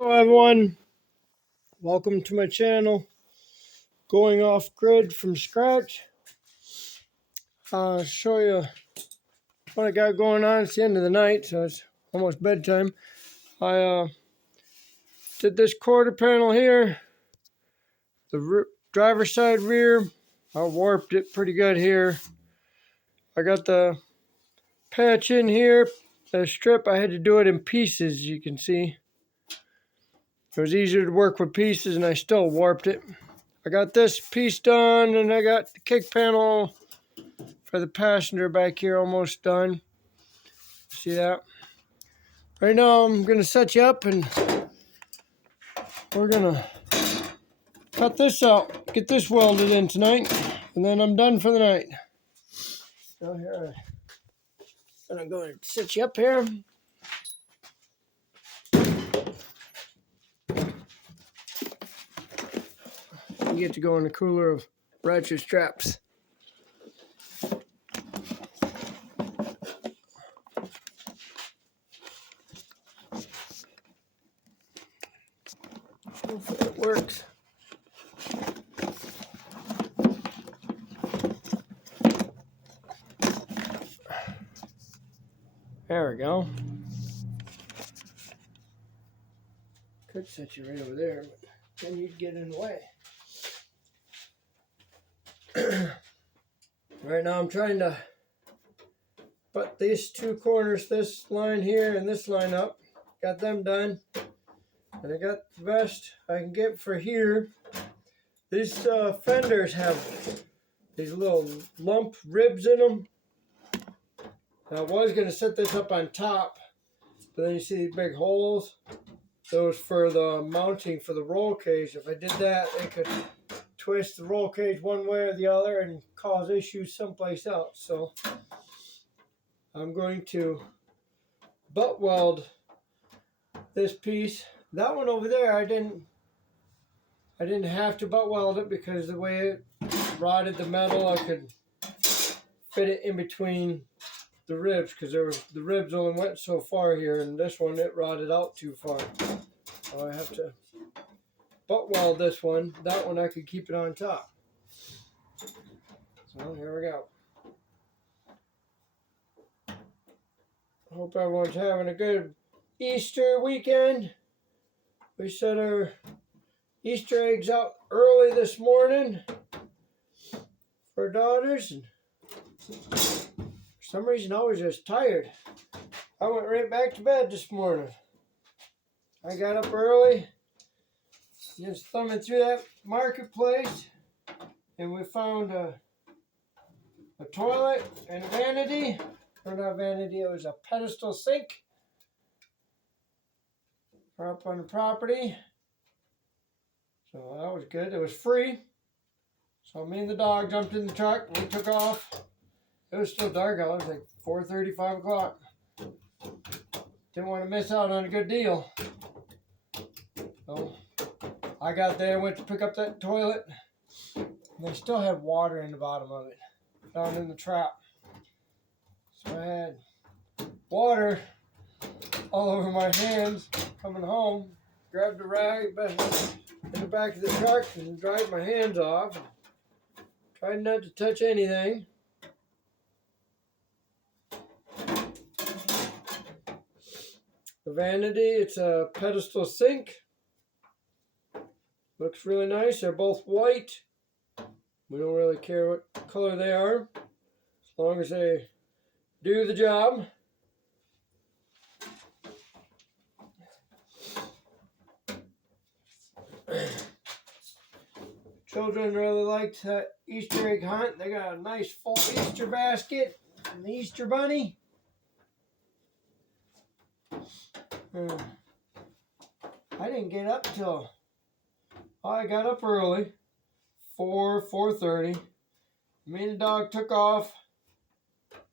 Hello everyone, welcome to my channel, going off grid from scratch. I'll show you what I got going on. It's the end of the night, so it's almost bedtime. I did this quarter panel here, the driver's side rear. I warped it pretty good here. I got the patch in here, the strip. I had to do it in pieces, you can see. It was easier to work with pieces and I still warped it. I got this piece done and I got the kick panel for the passenger back here almost done. See that? Right now I'm going to set you up and we're going to cut this out, get this welded in tonight, and then I'm done for the night. So here, I'm going to go and set you up here. You get to go in the cooler of ratchet straps. Hopefully it works. There we go. Could set you right over there, but then you'd get in the way. Right now I'm trying to put these two corners, this line here and this line up. Got them done. And I got the best I can get for here. These fenders have these little lump ribs in them. I was going to set this up on top, but then you see these big holes. Those for the mounting for the roll cage. If I did that, they could twist the roll cage one way or the other and cause issues someplace else. So I'm going to butt weld this piece. That one over there, I didn't have to butt weld it because the way it rotted the metal, I could fit it in between the ribs because the ribs only went so far here, and this one it rotted out too far. So I have to butt weld this one. That one I could keep it on top. So here we go. Hope everyone's having a good Easter weekend. We set our Easter eggs out early this morning for our daughters. And for some reason I was just tired. I went right back to bed this morning. I got up early, just thumbing through that marketplace, and we found a toilet and a vanity. Or not vanity, it was a pedestal sink for up on the property. So that was good. It was free. So me and the dog jumped in the truck and we took off. It was still dark out. It was like 4:30, 5 o'clock. Didn't want to miss out on a good deal. So I got there, went to pick up that toilet, and they still had water in the bottom of it, down in the trap. So I had water all over my hands coming home. Grabbed a rag in the back of the truck and dried my hands off. Tried not to touch anything. The vanity, it's a pedestal sink. Looks really nice. They're both white. We don't really care what color they are, as long as they do the job. Children really liked that Easter egg hunt. They got a nice full Easter basket and the Easter bunny. I didn't get up till, I got up early, 4:30. Me and the dog took off,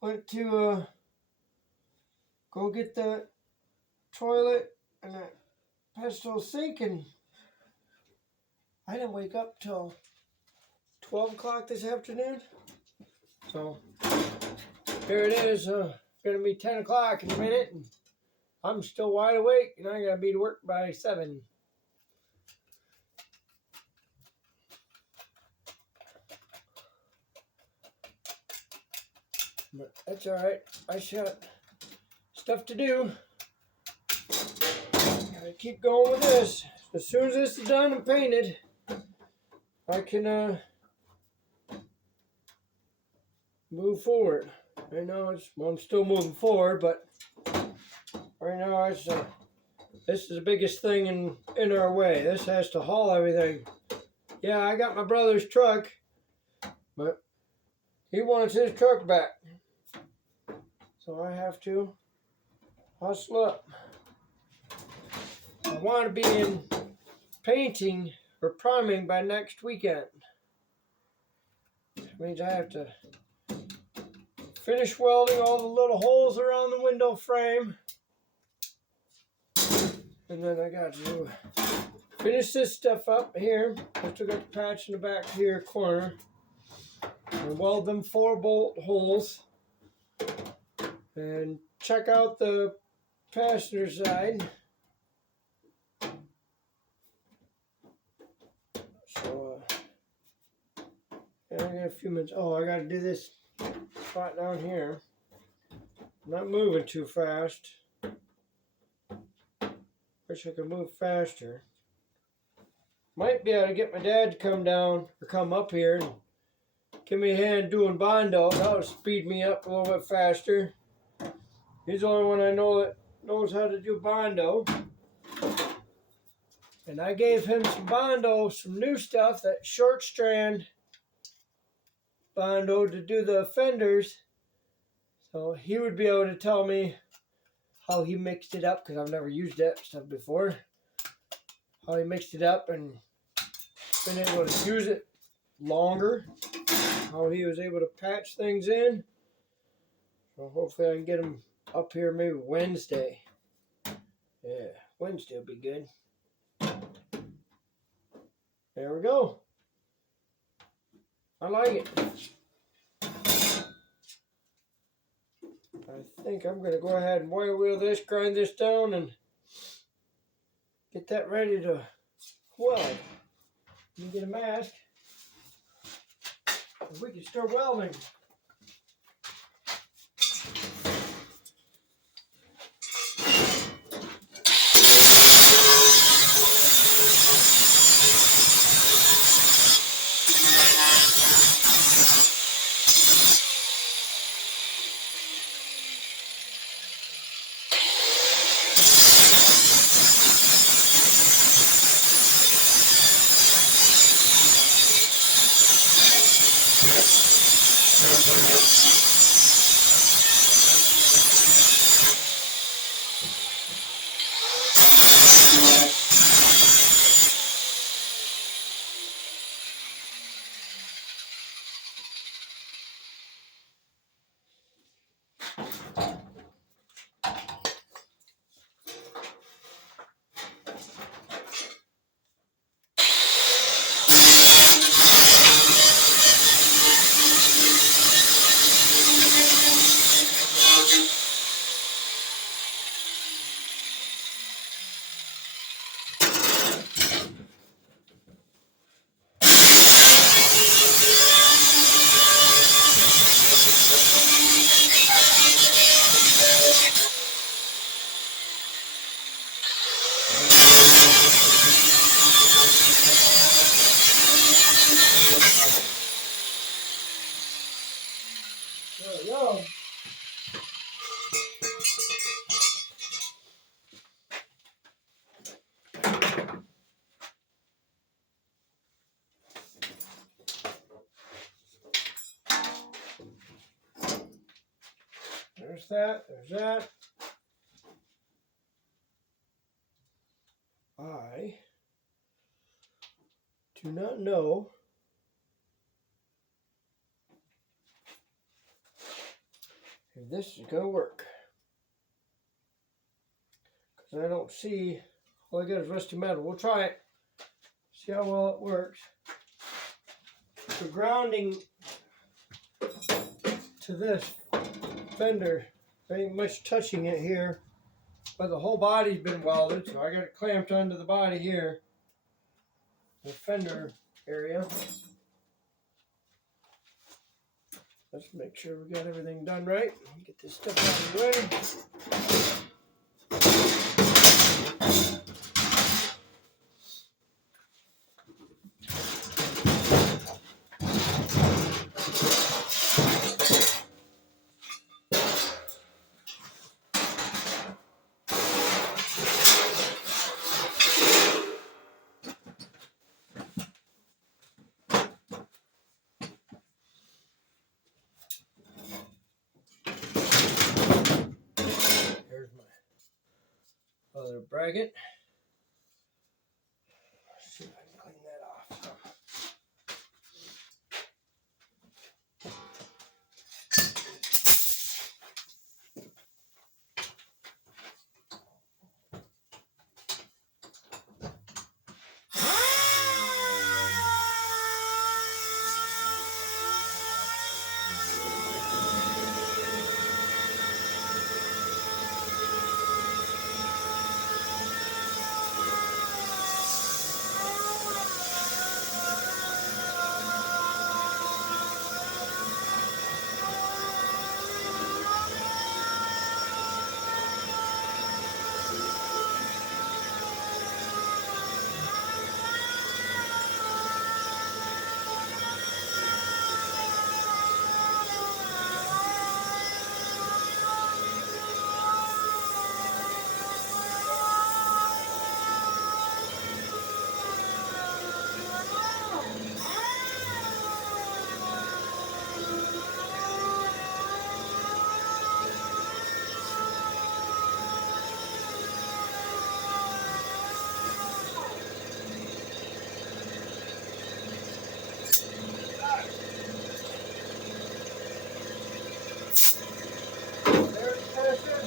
went to go get the toilet and that pedestal sink, and I didn't wake up till 12 o'clock this afternoon. So here it is, going to be 10 o'clock in a minute. And I'm still wide awake, and I gotta be to work by 7. But that's all right. I got stuff to do. Gotta keep going with this. As soon as this is done and painted, I can move forward. Right now, I'm still moving forward, but right now this is the biggest thing in our way. This has to haul everything. Yeah, I got my brother's truck, but he wants his truck back, so I have to hustle up. I want to be in painting or priming by next weekend. That means I have to finish welding all the little holes around the window frame, and then I got to finish this stuff up here. I still got the patch in the back here corner, and weld them 4 bolt holes, and check out the passenger side. So yeah, I got a few minutes. Oh, I got to do this spot down here. I'm not moving too fast. Wish I could move faster. Might be able to get my dad to come down or come up here and give me a hand doing Bondo. That would speed me up a little bit faster. He's the only one I know that knows how to do Bondo. And I gave him some Bondo, some new stuff, that short strand Bondo to do the fenders. So he would be able to tell me how he mixed it up, because I've never used that stuff before. How he mixed it up and been able to use it longer. How he was able to patch things in. So hopefully I can get him up here maybe Wednesday. Yeah, Wednesday will be good. There we go. I like it. I think I'm going to go ahead and wire wheel this, grind this down, and get that ready to weld. Let me get a mask. And we can start welding. There we go. There's that. There's that. I do not know if this is going to work. Because I don't see, all I got is rusty metal. We'll try it. See how well it works. The grounding to this fender, there ain't much touching it here. but the whole body's been welded, so I got it clamped onto the body here, the fender area. Let's make sure we got everything done right. Get this stuff out of the way. Here's my other bracket. Let's see if I can clean that off. There's the tester.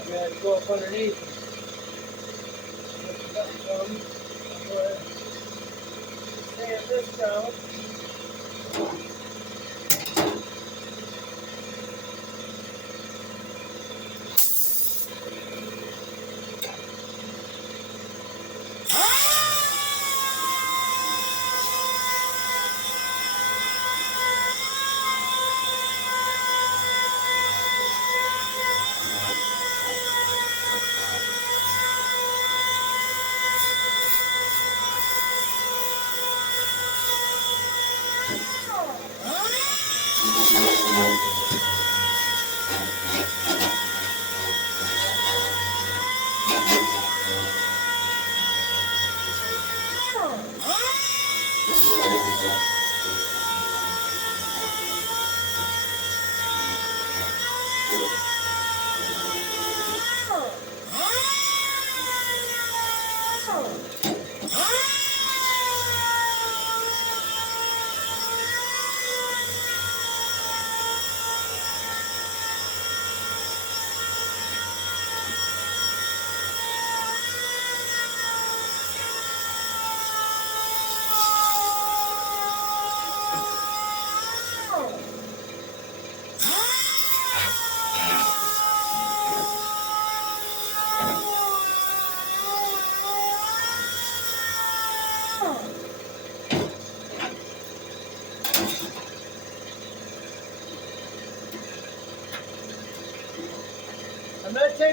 I'm going to go up underneath and lift it up some. I'll go ahead and sand this down.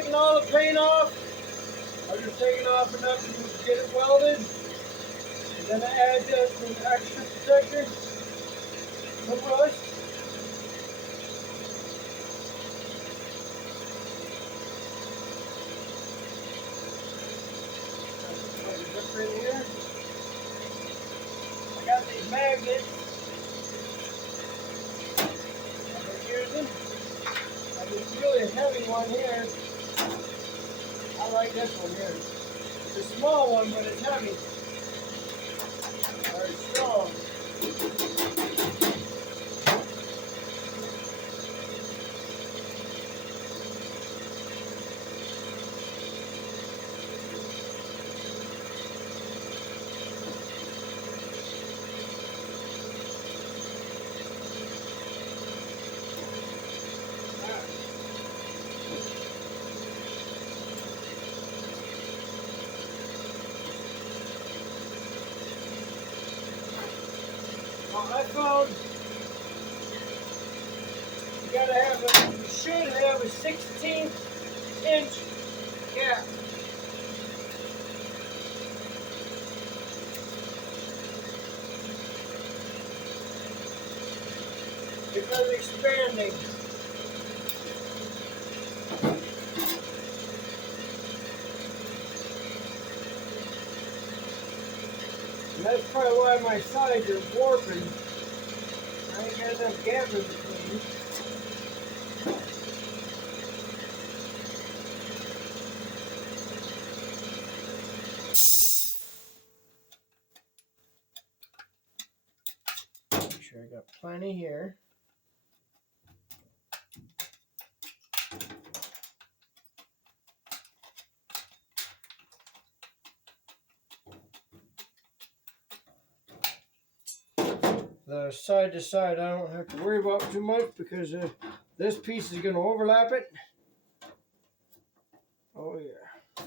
taking all the paint off. I'm just taking off enough to get it welded. And then I add the extra protector, the rust. Put a zipper in here. I got these magnets I've been using. I have this really heavy one here. I like this one here. It's a small one, but it's heavy. Very strong. Well, I found you should have a 16th inch gap. Because expanding. And that's probably why my sides are warping. I ain't got enough gap in between. Make sure I got plenty here. The side to side I don't have to worry about too much because this piece is going to overlap it. Oh yeah.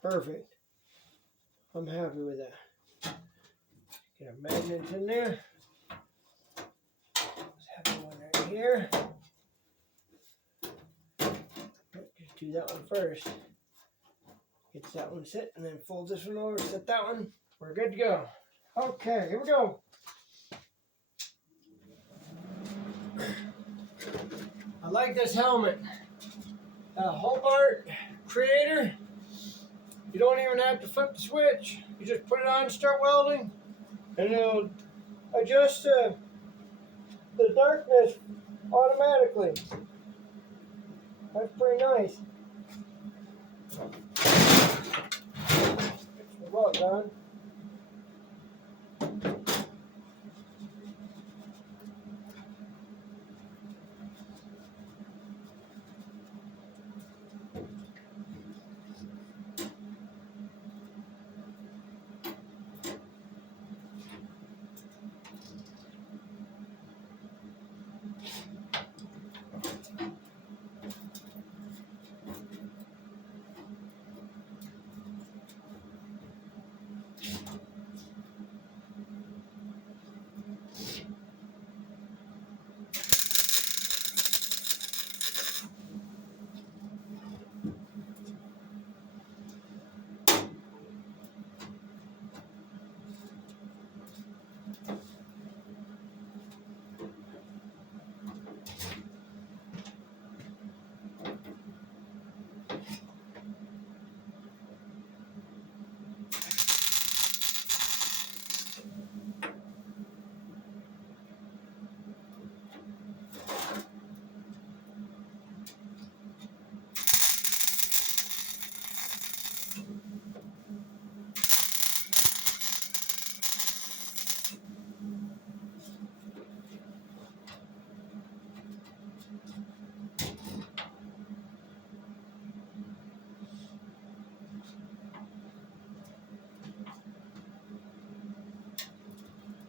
Perfect. I'm happy with that. Get a magnet in there. Let's have one right here. Just do that one first. Get that one set and then fold this one over, set that one. We're good to go. Okay, here we go. I like this helmet. Hobart Creator. You don't even have to flip the switch. You just put it on, start welding, and it'll adjust the darkness automatically. That's pretty nice. It's the weld done.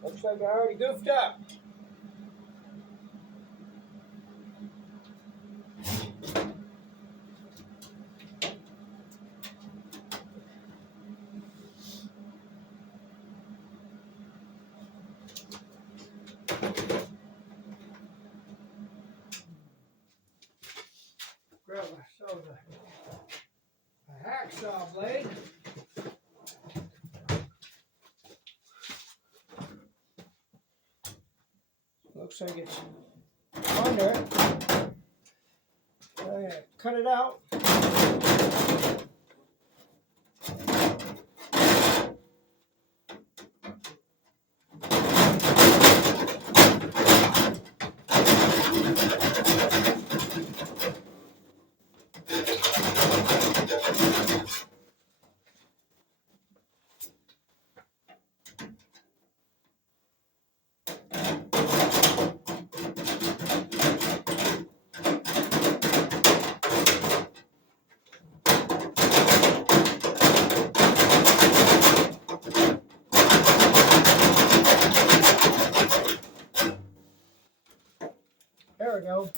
Looks like I already goofed up. of a hacksaw blade. Looks like it's under it. I'm going to cut it out. There we go.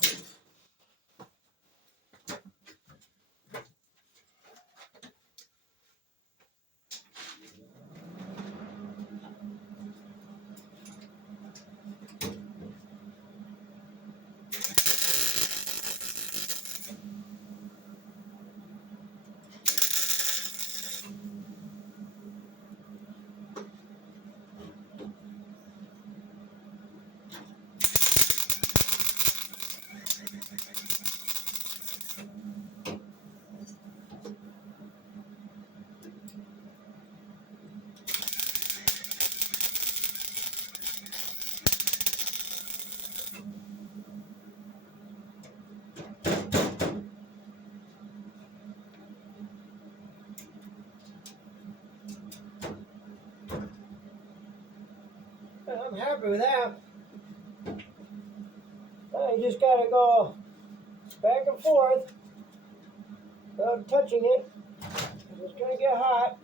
I'm happy with that. Now you just gotta go back and forth without touching it. It's gonna get hot.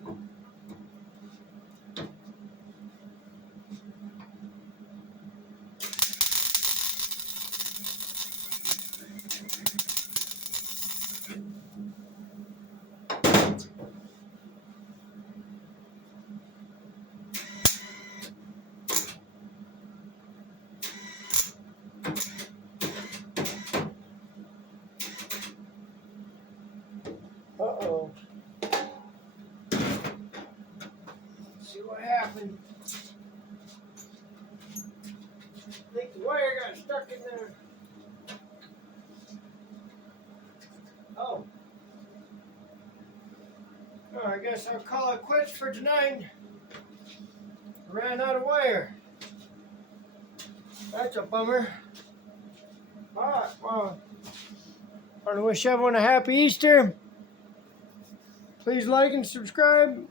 Uh-oh. Let's see what happened. I think the wire got stuck in there. Oh. Oh, I guess I'll call it quits for tonight. Ran out of wire. That's a bummer. Alright, well, I want to wish everyone a happy Easter. Please like and subscribe,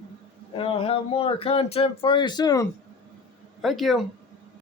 and I'll have more content for you soon. Thank you.